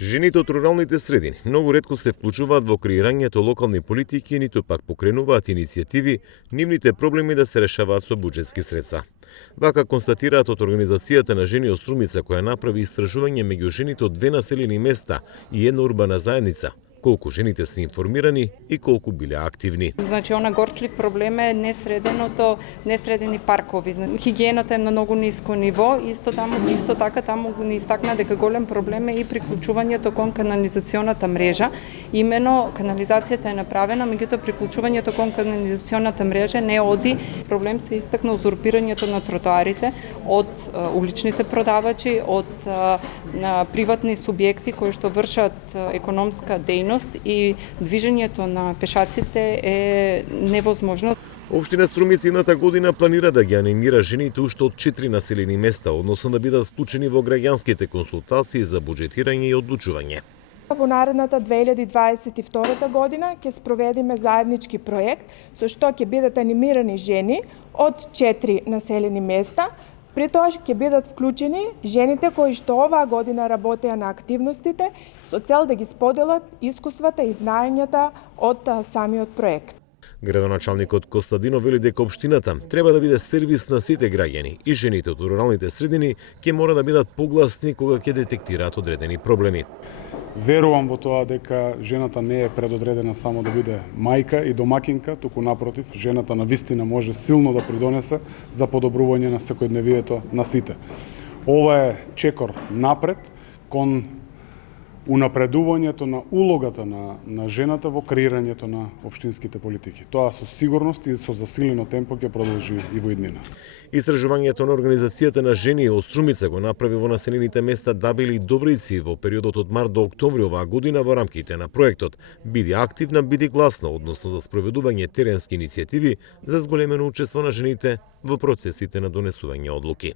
Жените од руралните средини многу ретко се вклучуваат во креирањето локални политики, ниту пак покренуваат иницијативи нивните проблеми да се решаваат со буџетски средства. Вака констатираат од Организацијата на жени од Струмица, која направи истражување меѓу жените од 2 населени места и една урбана заедница, колку жените се информирани и колку биле активни. Значи, она горчлив проблем е несредени паркови. Хигиената е на многу ниско ниво. Исто така таму ни истакна дека голем проблем е и приклучувањето кон канализационата мрежа. Имено канализацијата е направена, меѓутоа приклучувањето кон канализационата мрежа не оди. Проблем се истакна узурпирањето на тротоарите од уличните продавачи, од приватни субјекти кои што вршат економска дејност и движењето на пешаците е невозможно. Општина Струмица едната година планира да ги анимира жените уште од 4 населени места, односно да бидат вклучени во граѓанските консултации за буџетирање и одлучување. Во наредната 2022 година ќе спроведиме заеднички проект со што ќе бидат анимирани жени од 4 населени места. При тоа ќе бидат вклучени жените кои што оваа година работеа на активностите со цел да ги споделат искуствата и знаењата од самиот проект. Градоначалникот Костадино вели дека општината треба да биде сервис на сите граѓани и жените од руралните средини ќе мора да бидат погласни кога ќе детектираат одредени проблеми. Верувам во тоа дека жената не е предодредена само да биде мајка и домакинка, туку напротив, жената на вистина може силно да придонесе за подобрување на секојдневието на сите. Ова е чекор напред кон унапредувањето на улогата на жената во креирањето на општинските политики. Тоа со сигурност и со засилено темпо ќе продолжи и во иднина. Истражувањето на Организацијата на жени од Струмица го направи во населените места Дабели и Добрици во периодот од март до октомври оваа година во рамките на проектот Биди активна, биди гласна, односно за спроведување теренски иницијативи за зголемено учество на жените во процесите на донесување одлуки.